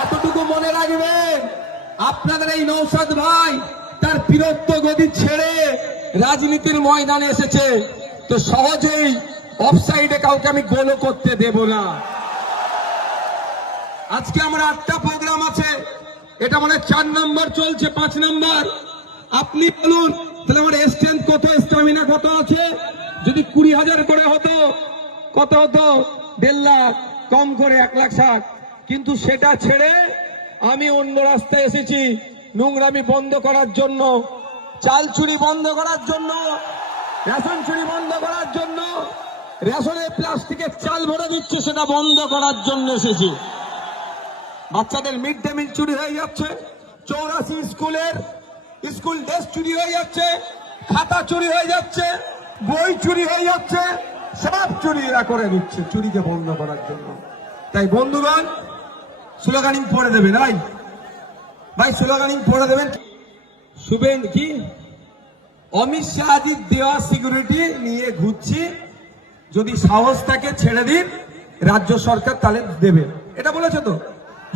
এতটুকু মনে রাখবেন, আপনাদের এই নওশাদ ভাই তার বীরত্ব গদি ছেড়ে রাজনীতির ময়দানে এসেছে, তো সহজেই অফসাইডে কাউকে আমি গোলও করতে দেব না। আজকে আমার 8টা প্রোগ্রাম আছে, এটা মানে 4 নম্বর চলছে, 5 নম্বর। আপনি বলুন তাহলে আমার স্ট্রেংথ কত, স্টামিনা কত আছে? যদি 20,000 করে হতো কত হতো? 1.5 লাখ, কম করে 1,60,000। কিন্তু সেটা ছেড়ে আমি অন্য রাস্তায় এসেছি, নোংরামি বন্ধ করার জন্য, চাল চুরি বন্ধ করার জন্য, রেশন চুরি বন্ধ করার জন্য, রেশনে প্লাস্টিকের চাল ভরে দিচ্ছে সেটা বন্ধ করার জন্য এসেছি। বাচ্চাদের মিড ডে মিল চুরি হয়ে যাচ্ছে, 84 স্কুলের স্কুল ড্রেস চুরি হয়ে যাচ্ছে, খাতা চুরি হয়ে যাচ্ছে, বই চুরি হয়ে যাচ্ছে, সব চুরি এরা করে দিচ্ছে চুরিকে বন্ধ করার জন্য। তাই বন্ধুগণ স্লোগানিং পড়ে দেবেন, ভাই স্লোগানিং পড়ে দেবেন। শুভেন কি অমিত শাহজির দেওয়া সিকিউরিটি নিয়ে ঘুরছি, যদি সাহস থাকে ছেড়ে দিন, রাজ্য সরকার তাহলে দেবে, এটা বলেছে। তো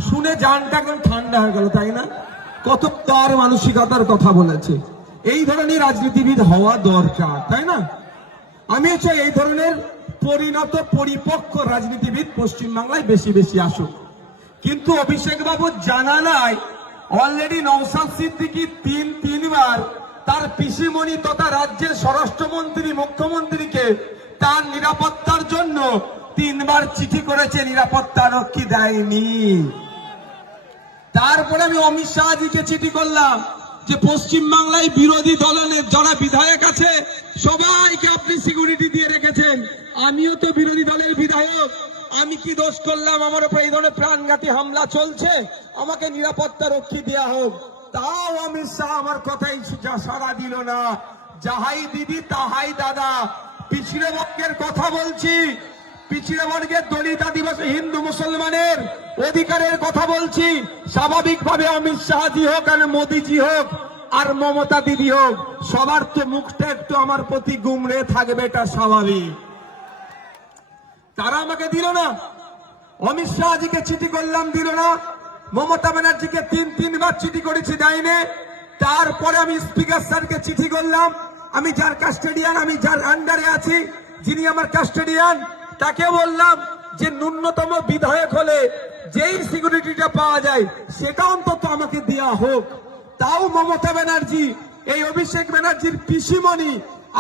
শুনে জানটা একদম ঠান্ডা হয়ে গেল, তাই না? কত তার মানসিকতার কথা বলেছে। এই ধরনের রাজনীতিবিদ হওয়া দরকার, তাই না? আমি চাই এই ধরনের পরিণত পরিপক্ক রাজনীতিবিদ পশ্চিমবাংলায় বেশি বেশি আসুক। কিন্তু অভিষেক বাবু জানা নাই অলরেডি নওশাদ সিদ্দিকী তিনবার তার পিসিমণি তথা রাজ্যের স্বরাষ্ট্রমন্ত্রী মুখ্যমন্ত্রীকে তার নিরাপত্তার জন্য 3বার চিঠি করেছে, নিরাপত্তা রক্ষী দেয়নি। তারপরে আমি অমিত শাহজিকে চিঠি করলাম যে পশ্চিমবাংলায় বিরোধী দলের যারা বিধায়ক আছে সবাইকে আপনি সিকিউরিটি দিয়ে রেখেছেন, আমিও তো বিরোধী দলের বিধায়ক, আমি কি দোষ করলাম? আমার উপর এই ধরনের প্রাণঘাতী হামলা চলছে, আমাকে নিরাপত্তা রক্ষী দেওয়া হোক। তাও অমিত শাহ আমার কথাই সাড়া দিল না। যাহাই দিদি তাহাই দাদা। পিছিয়ে বর্গের কথা বলছি, পিছিয়ে বর্গের দলিত আদিবাসী হিন্দু মুসলমানের অধিকারের কথা বলছি। স্বাভাবিকভাবে অমিত শাহজি হোক আর মোদীজি হোক আর মমতা দিদি হোক, সবার তো মুখটা একটু আমার প্রতি গুমড়ে থাকবে, এটা স্বাভাবিক। তারা আমাকে দিল না। অমিত শাহজিকে চিঠি করলাম, দিল না। মমতা ব্যানার্জিকে 3বার চিঠি করেছি, দেয়নি। তারপরে আমি স্পিকার স্যারকে চিঠি করলাম, আমি যার কাস্টোডিয়ান, আমি যার আন্ডারে আছি, যিনি আমার কাস্টোডিয়ান, তাকে বললাম যে ন্যূনতম বিধায়ক হলে যেই সিকিউরিটিটা পাওয়া যায় সেটা অন্তত আমাকে দেওয়া হোক। তাও মমতা ব্যানার্জি, এই অভিষেক ব্যানার্জির পিসিমণি,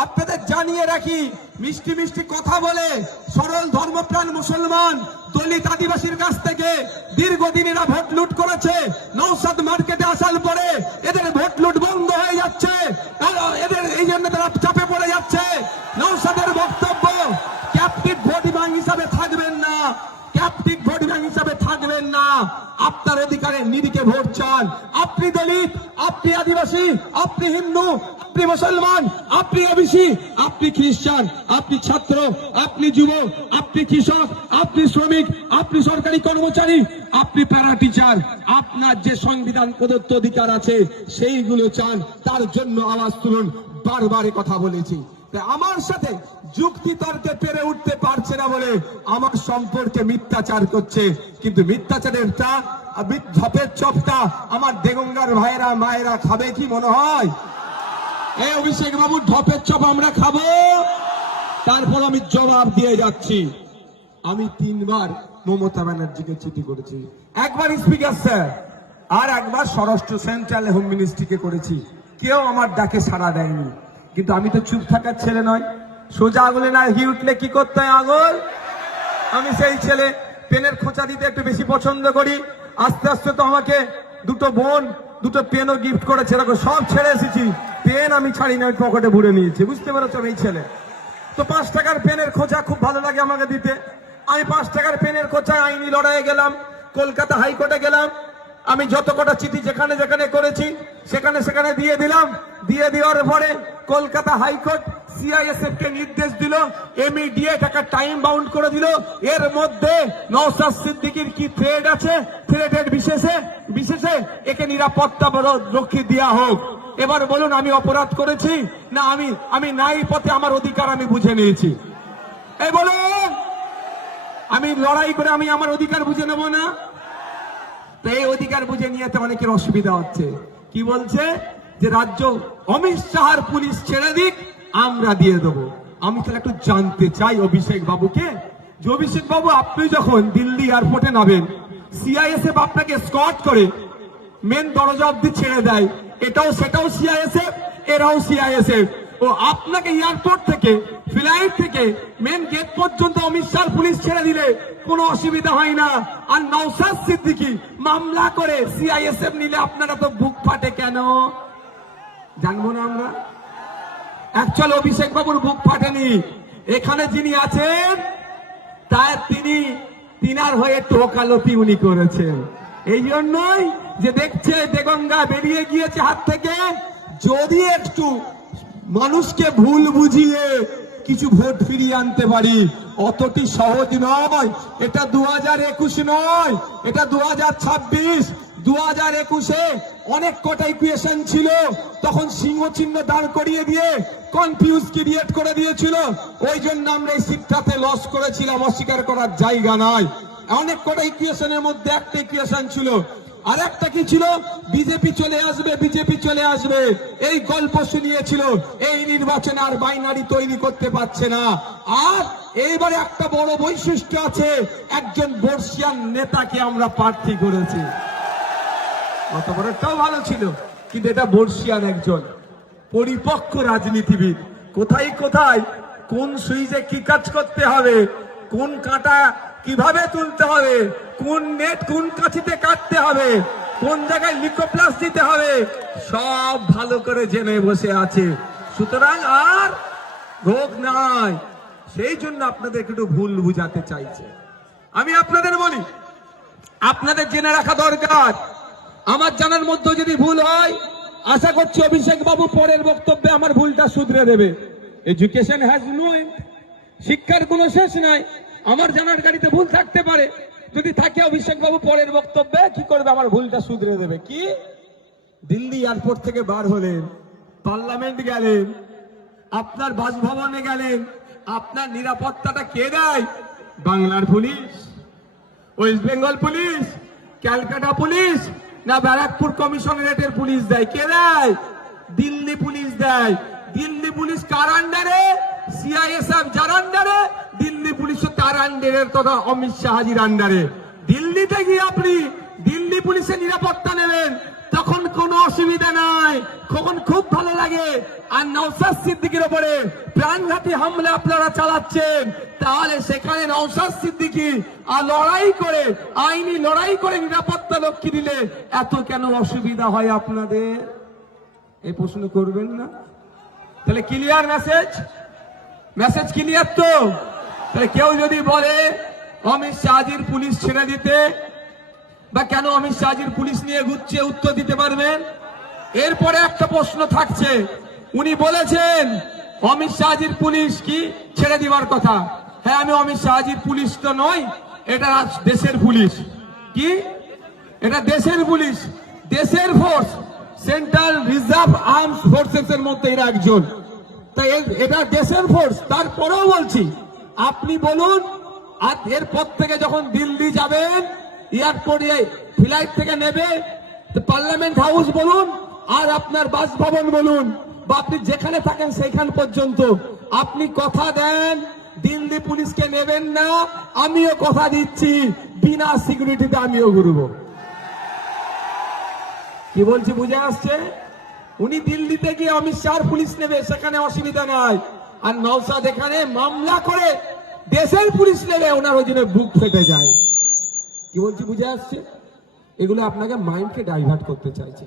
আপনাদের জানিয়ে রাখি, মিষ্টি মিষ্টি কথা বলে সরল ধর্মপ্রাণ মুসলমান দলিত আদিবাসীর কাছ থেকে দীর্ঘদিন এরা ভোট লুট করেছে। নওশাদ মার্কেটে আসার পরে এদের ভোট লুট বন্ধ হয়ে যাচ্ছে, এদের এই জন্য তারা চাপে পড়ে যাচ্ছে। নওশাদের বক্তব্য ক্যাপটিভ ভোট ব্যাংক হিসাবে থাকবেন না, ক্যাপটিভ ভোট ব্যাংক হিসাবে থাকবেন না। আপনার অধিকারে নিরিখে ভোট চান। আপনি দলিত, আপনি আদিবাসী, আপনি হিন্দু, আপনি মুসলমান, আপনি ওবিসি, আপনি খ্রিস্টান, আপনি ছাত্র, আপনি যুবক, আপনি কৃষক, আপনি শ্রমিক, আপনি সরকারি কর্মচারী, আপনি প্যারা টিচার, আপনার যে সংবিধান প্রদত্ত অধিকার আছে সেইগুলো চান, তার জন্য আওয়াজ তুলুন। বারবার কথা বলেছি, আমার সাথে যুক্তি তর্কে পেরে উঠতে পারছে না বলে আমার সম্পর্কে মিথ্যাচার করছে। কিন্তু মিথ্যাচারের ঝপের চপটা আমার দেগঙ্গার ভাইরা মায়েরা খাবে কি মনে হয়? এই অভিষেক বাবু ঢপের চপ আমরা খাবো? তারপর আমি জবাব দিয়ে যাচ্ছি। আমি 3বার মমতা ব্যানার্জিকে চিঠি করেছি, একবার স্পিকার স্যার আর একবার স্বরাষ্ট্র সেন্ট্রাল হোম মিনিস্ট্রিকে করেছি, কেউ আমার ডাকে সাড়া দেয়নি। কিন্তু আমি তো চুপ থাকার ছেলে নয়, সোজা আঙুলে না ঘি উঠলে কি করতে হয় আঙুল। আমি সেই ছেলে, পেনের খোঁচা দিতে একটু বেশি পছন্দ করি। আস্তে আস্তে তো আমাকে 2টো বোন 2টো পেনও গিফট করেছে, এরকম সব ছেড়ে এসেছি। পেন আমি ছাড়ি না, পকেটে ভরে নিয়েছি, বুঝতে পেরেছ? এই ছেলে তো 5 টাকার পেনের খোঁচা খুব ভালো লাগে আমাকে দিতে। আমি 5 টাকার পেনের খোঁচায় আইনি লড়াইয়ে গেলাম, কলকাতা হাইকোর্টে গেলাম। আমি যত কটা চিঠি যেখানে যেখানে করেছি সেখানে সেখানে দিয়ে দিলাম। দিয়ে দেওয়ার পরে কলকাতা হাইকোর্ট সিআইএসএফ কে নির্দেশ দিল, ইমিডিয়েট একটা টাইম বাউন্ড করে দিল। এর মধ্যে নওশাদ সিদ্দিকীর কি থ্রেড আছে, থ্রেডের বিশেষে একে নিরাপত্তা রক্ষী দেওয়া হোক। এবার বলুন, আমি অপরাধ করেছি না? আমি নাই পথে আমার অধিকার আমি বুঝে নিয়েছি। এই বলুন, আমি লড়াই করে আমি আমার অধিকার বুঝে নেব না? তো এই অধিকার বুঝে নিয়ে তো অনেকের অসুবিধা হচ্ছে। কি বলছে যে রাজ্য অমিত শাহর পুলিশ ছেড়ে দিক, আমরা দিয়ে দেবো। আমি তাহলে একটু জানতে চাই অভিষেক বাবুকে, যে অভিষেক বাবু আপনি যখন দিল্লি এয়ারপোর্টে নামেন, সিআইএসএফ আপনাকে স্কট করে মেন দরজা অব্দি ছেড়ে দেয়, এটাও সেটাও সিআইএসএফ, এরাও সিআইএসএফ। ও আপনাকে এয়ারপোর্ট থেকে ফ্লাইট থেকে মেন গেট পর্যন্ত অমিত শাহ পুলিশ ছেড়ে দিলে কোনো অসুবিধা হয় না। আর নওশাদ সিদ্দিকী মামলা করে সিআইএসএফ নিলে আপনারা তো বুক ফাটে কেন? জানবো না আমরা? অ্যাকচুয়ালি অভিষেক বাবুর বুক ফাটেনি, এখানে যিনি আছেন তার তিনার হয়ে টোকালতি উনি করেছেন। এই জন্যই যে দেখছে দেগঙ্গা বেরিয়ে গিয়েছে হাত থেকে, যদি একটু মানুষকে ভুল বুঝিয়ে কিছু ভোট ফিরিয়ে আনতে পারি, অতটি সহজ নয়। এটা 2021 নয়, এটা 2026। 2021-এ অনেক কটা ইকুয়েশন ছিল, তখন সিংহ চিহ্ন দাঁড় করিয়ে দিয়ে কনফিউজ ক্রিয়েট করে দিয়েছিল। ওই জন্য আমরা এই সিটটাতে লস করেছিলাম, অস্বীকার করার জায়গা নাই। অনেক কটা ইকুয়েশনের মধ্যে একটা ইকুয়েশন ছিল, আর একটা কি ছিল, বিজেপি চলে আসবে, বিজেপি চলে আসবে, এই গল্প শুনিয়েছিল। এই নির্বাচনে আর বাইনারি তৈরি করতে পারছে না। আর এইবারে একটা বড় বৈশিষ্ট্য আছে, একজন বর্ষিয়ান নেতাকে আমরা প্রার্থী করেছি। গত বছরটাও ভালো ছিল, কিন্তু এটা বর্ষিয়ান একজন পরিপক্ক রাজনীতিবিদ। কোথায় কোথায় কোন সুইচে কি কাজ করতে হবে, কোন কাঁটা কিভাবে তুলতে হবে, কোন নেট কোন কাছিতে কাটতে হবে, কোন জায়গায় লিকোপ্লাস দিতে হবে, সব ভালো করে জেনে বসে আছে। সুতরাং আর রোগ নাই। সেই জন্য আপনাদের একটু ভুল বুঝাতে চাইছে। আমি আপনাদের বলি, আপনাদের জেনে রাখা দরকার। আমার জানার মধ্যে যদি ভুল হয়, আশা করছি অভিষেক বাবু পরের বক্তব্যে আমার ভুলটা শুধরে দেবে। এডুকেশন হ্যাজ নো এন্ড, শিক্ষার কোনো শেষ নাই। আমার জানার গাড়িতে ভুল থাকতে পারে, যদি থাকে অভিষেক বাবু পরের বক্তব্যে কি করবে, আমার ভুলটা শুধরে দেবে। কি দিল্লি এয়ারপোর্ট থেকে বার হলেন, পার্লামেন্ট গেলেন, আপনার বাসভবনে গেলেন, আপনার নিরাপত্তাটা কে দেয়? বাংলার police, West Bengal police, Calcutta police, না ব্যারাকপুর কমিশনারেটের পুলিশ দেয়? কে দেয়? দিল্লি পুলিশ দেয়। দিল্লি পুলিশ কার আন্ডারে? সিআইএসএফ যার আন্ডারে, দিল্লি পুলিশও তার আন্ডারে, তথা অমিত শাহজির আন্ডারে। দিল্লিতে গিয়ে আপনি দিল্লি পুলিশের নিরাপত্তা নেবেন, তখন কোনো অসুবিধা নাই, তখন খুব ভালো লাগে। আর নওশাদ সিদ্দিকীর উপরে প্রাণঘাতী হামলা আপনারা চালাচ্ছেন, তাহলে সেখানে নওশাদ সিদ্দিকী আর লড়াই করে, আইনি লড়াই করে নিরাপত্তা রক্ষী দিলে এত কেন অসুবিধা হয় আপনাদের? এই প্রশ্ন করবেন না? তাহলে ক্লিয়ার মেসেজ, মেসেজ ক্লিয়ার তো? তাহলে কেউ যদি বলে অমিত শাহজির পুলিশ ছেড়ে দিতে, বা কেন অমিত শাহজির পুলিশ নিয়ে ঘুরছে, উত্তর দিতে পারবেন? এরপরে একটা প্রশ্ন থাকছে, উনি বলেছেন অমিত শাহজির পুলিশ কি ছেড়ে দিবার কথা। হ্যাঁ, আমি অমিত শাহজির পুলিশ তো নয়, এটা দেশের পুলিশ। কি এটা দেশের পুলিশ, দেশের force, central reserve arms forces এর মধ্যে এরা একজন। তাই এটা দেশের ফোর্স। তারপরেও বলছি, আপনি বলুন, আর এরপর থেকে যখন দিল্লি যাবেন, এয়ারপোর্টে ফ্লাইট থেকে নেবে, পার্লামেন্ট হাউস বলুন আর আপনার বাসভবন বলুন, বা আপনি যেখানে থাকেন সেইখান পর্যন্ত আপনি কথা দেন দিল্লি পুলিশকে নেবেন না। আমিও কথা দিচ্ছি, বিনা সিকিউরিটিতে আমিও ঘুরবো। কি বলছি বুঝে আসছে? উনি দিল্লিতে গিয়ে অমিত শাহ পুলিশ নেবে, সেখানে অসুবিধা নাই। আর নওশাদ এখানে মামলা করে দেশের পুলিশ নেবে, ওনার ওই জন্য বুক ফেটে যায়। কি বলছি বুঝে আসছে? এগুলো আপনাকে মাইন্ডকে ডাইভার্ট করতে চাইছে।